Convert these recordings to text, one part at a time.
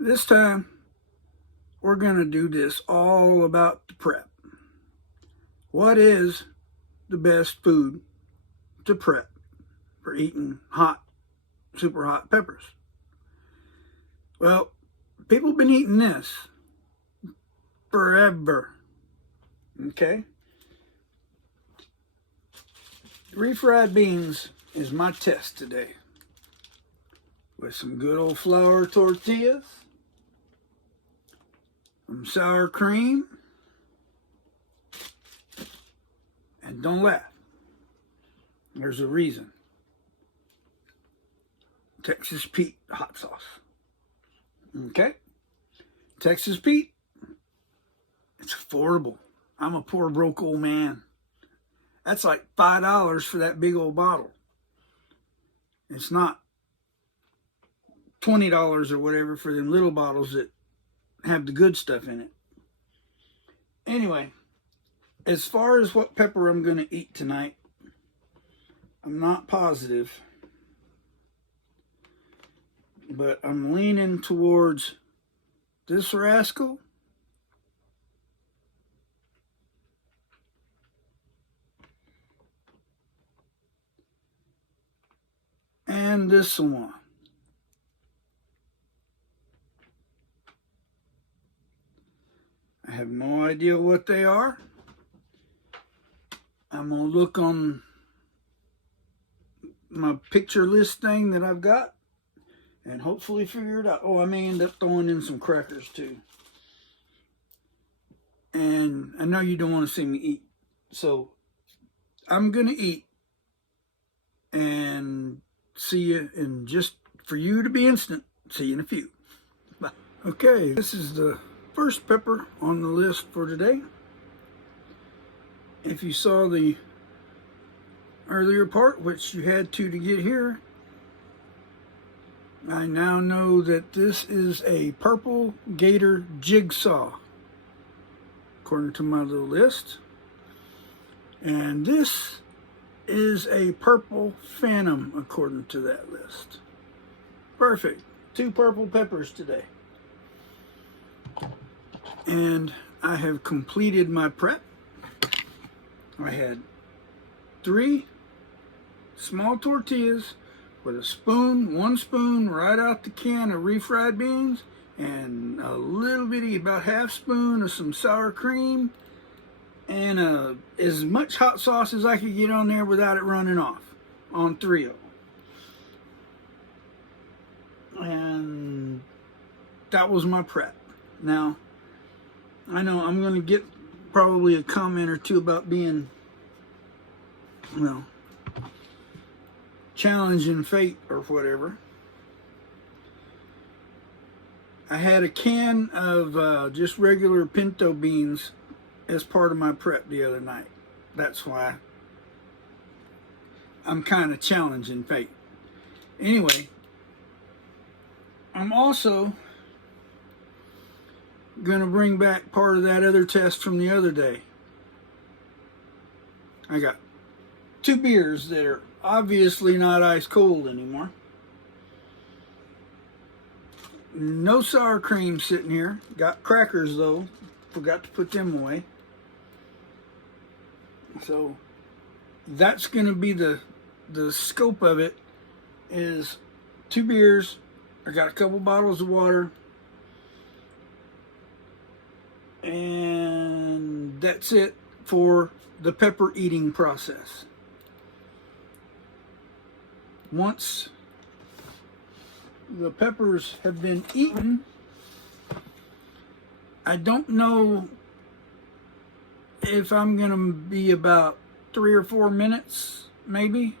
This time, we're going to do this all about the prep. What is the best food to prep for eating hot, super hot peppers? Well, people have been eating this forever. Okay? Refried beans is my test today. With some good old flour tortillas, some sour cream, and don't laugh. There's a reason. Texas Pete hot sauce. Okay? Texas Pete, it's affordable. I'm a poor broke old man. That's like $5 for that big old bottle. It's not $20 or whatever for them little bottles that have the good stuff in it. Anyway, as far as what pepper I'm going to eat tonight, I'm not positive, but I'm leaning towards this rascal and this one. I have no idea what they are. I'm going to look on my picture list thing that I've got and hopefully figure it out. Oh, I may end up throwing in some crackers too. And I know you don't want to see me eat. So I'm going to eat and see you in just, for you to be instant, see you in a few. Bye. Okay, this is the first pepper on the list for today. If you saw the earlier part, which you had to get here, I now know that this is a purple Gator Jigsaw, according to my little list. And this is a purple Phantom, according to that list. Perfect. 2 purple peppers today. And I have completed my prep. I had 3 small tortillas with a spoon, 1 spoon right out the can of refried beans, and a little bitty, about half spoon of some sour cream, and as much hot sauce as I could get on there without it running off, on 3 of them. And that was my prep. Now, I know I'm going to get probably a comment or two about being, well, challenging fate or whatever. I had a can of just regular pinto beans as part of my prep the other night. That's why I'm kind of challenging fate. Anyway, I'm also going to bring back part of that other test from the other day. I got 2 beers that are obviously not ice cold anymore. No sour cream sitting here. Got crackers though. Forgot to put them away. So that's going to be the scope of it, is 2 beers. I got a couple bottles of water. And that's it for the pepper eating process. Once the peppers have been eaten, I don't know if I'm going to be about 3 or 4 minutes maybe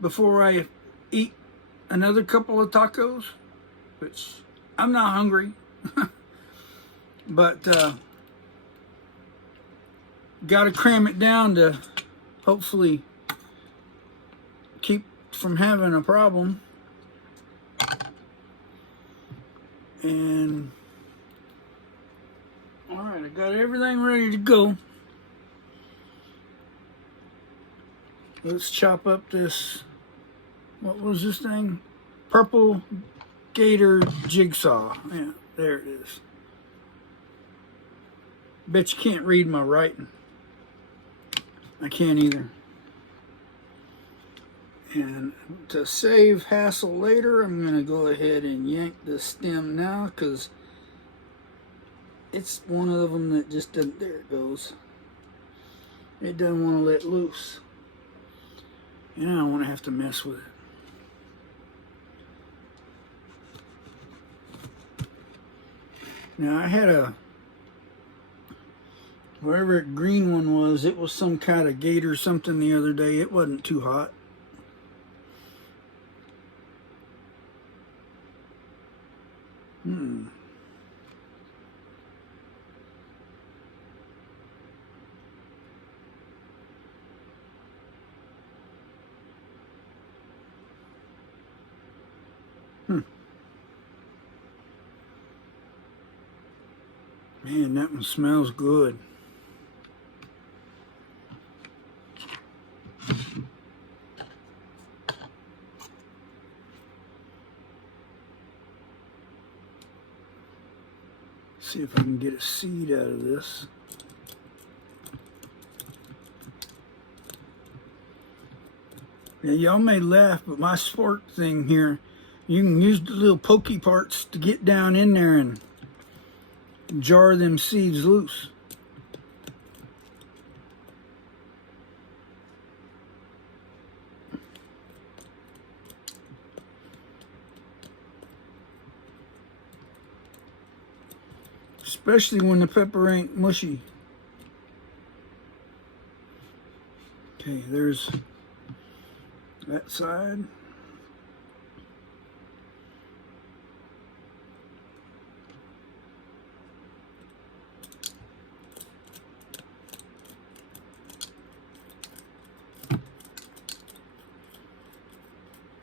before I eat another couple of tacos, which I'm not hungry. But got to cram it down to hopefully keep from having a problem. And all right, I got everything ready to go. Let's chop up this, what was this thing? Purple Gator Jigsaw. Yeah, there it is. Bet you can't read my writing. I can't either. And to save hassle later, I'm going to go ahead and yank the stem now because it's one of them that just doesn't, there it goes. It doesn't want to let loose. And I don't want to have to mess with it. Now I had a, wherever that green one was, it was some kind of gator something the other day. It wasn't too hot. Hmm. Man, that one smells good. See if I can get a seed out of this. Now, y'all may laugh, but my sport thing here, you can use the little pokey parts to get down in there and jar them seeds loose. Especially when the pepper ain't mushy. Okay, there's that side.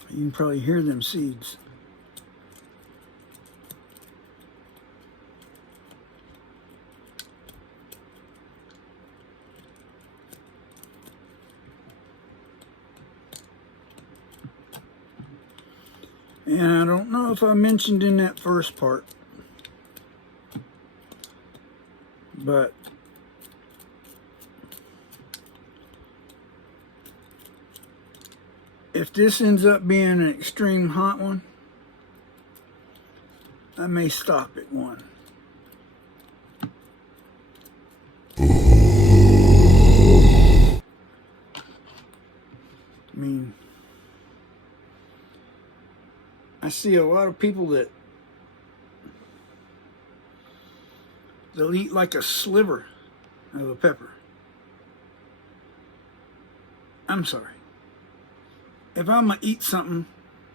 You can probably hear them seeds. And I don't know if I mentioned in that first part, but if this ends up being an extreme hot one, I may stop at one. I mean, I see a lot of people that they'll eat like a sliver of a pepper. I'm sorry. If I'm gonna eat something,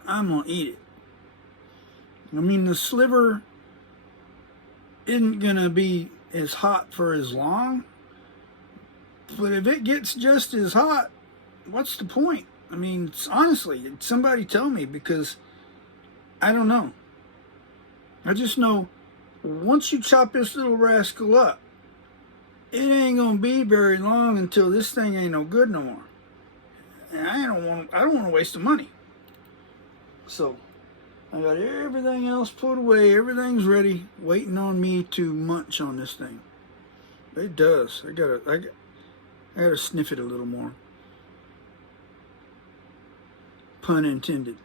I'm gonna eat it. I mean, the sliver isn't gonna be as hot for as long, but if it gets just as hot, what's the point? I mean, honestly, somebody tell me, because I don't know. I just know once you chop this little rascal up, it ain't gonna be very long until this thing ain't no good no more. And I don't want to waste the money. So I got everything else put away. Everything's ready, waiting on me to munch on this thing. It does. I gotta sniff it a little more. Pun intended.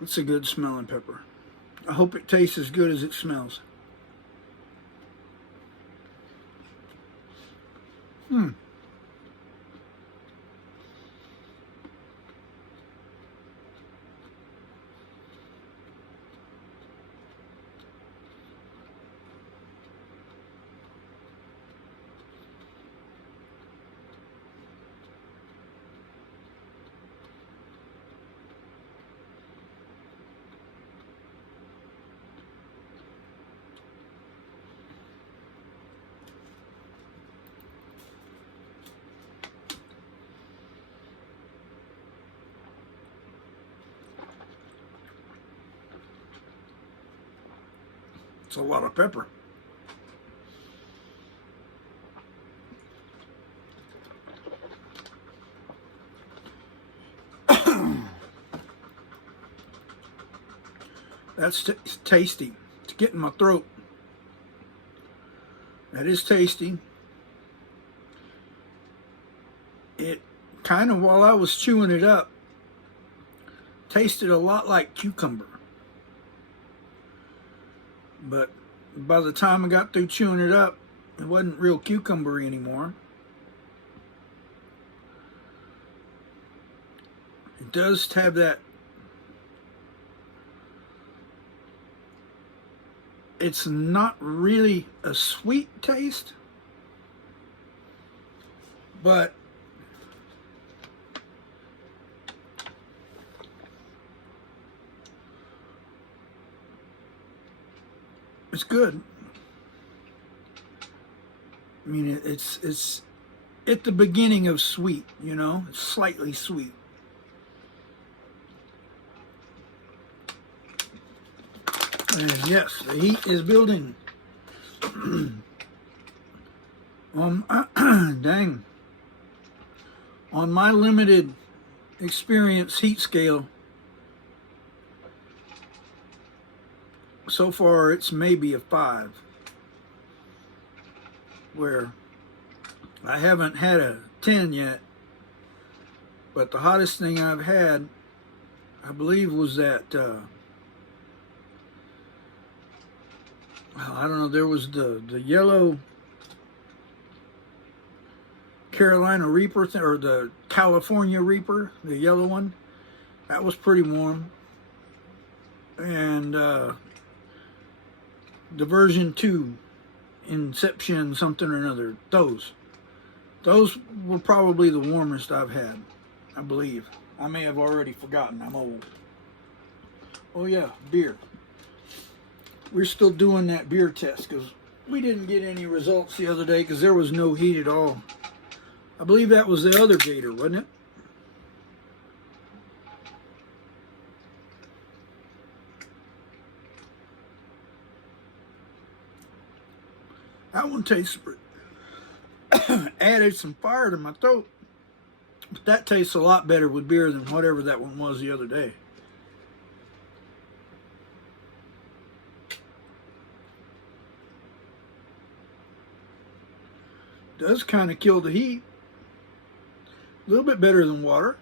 It's a good smelling pepper. I hope it tastes as good as it smells. It's a lot of pepper. That's tasty. It's getting my throat. That is tasty. It kind of, while I was chewing it up, tasted a lot like cucumber. But by the time I got through chewing it up, it wasn't real cucumbery anymore. It does have that. It's not really a sweet taste, but it's good. I mean, it's at the beginning of sweet, you know, it's slightly sweet. And yes, the heat is building. Dang. On my limited experience heat scale, so far it's maybe a 5. Where I haven't had a 10 yet. But the hottest thing I've had, I believe, was that well, I don't know, there was the yellow Carolina Reaper or the California Reaper, the yellow one. That was pretty warm. And the version 2, Inception something or another, those were probably the warmest I've had, I believe. I may have already forgotten, I'm old. Oh yeah, beer. We're still doing that beer test because we didn't get any results the other day because there was no heat at all. I believe that was the other Gator, wasn't it? That one tastes added some fire to my throat. But that tastes a lot better with beer than whatever that one was the other day. Does kind of kill the heat. A little bit better than water.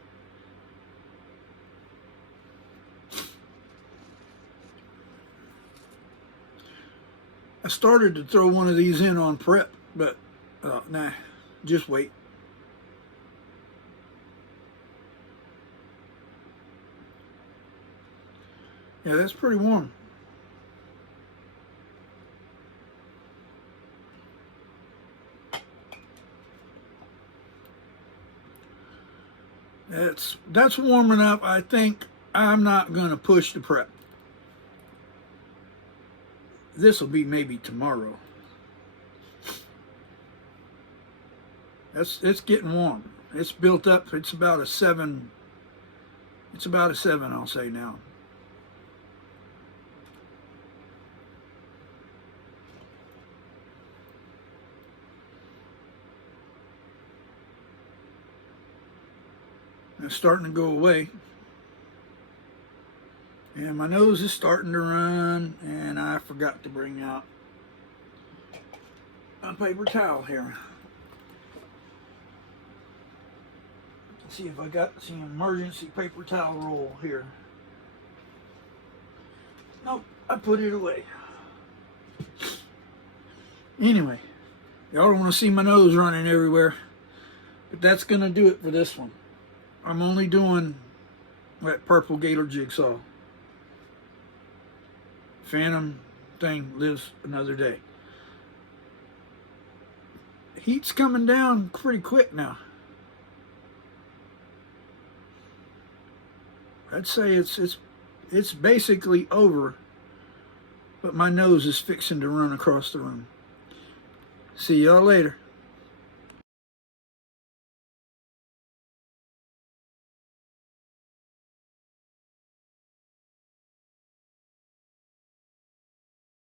I started to throw one of these in on prep, but nah, just wait. Yeah, that's pretty warm. That's warm enough. I think I'm not going to push the prep. This will be maybe tomorrow. It's getting warm. It's built up. It's about a 7. It's about a 7, I'll say now. It's starting to go away. And my nose is starting to run, and I forgot to bring out a paper towel here. Let's see if I got some emergency paper towel roll here. Nope, I put it away. Anyway, y'all don't want to see my nose running everywhere, but that's going to do it for this one. I'm only doing that purple Gator Jigsaw. Phantom thing lives another day. Heat's coming down pretty quick now. I'd say it's basically over, but my nose is fixing to run across the room. See y'all later.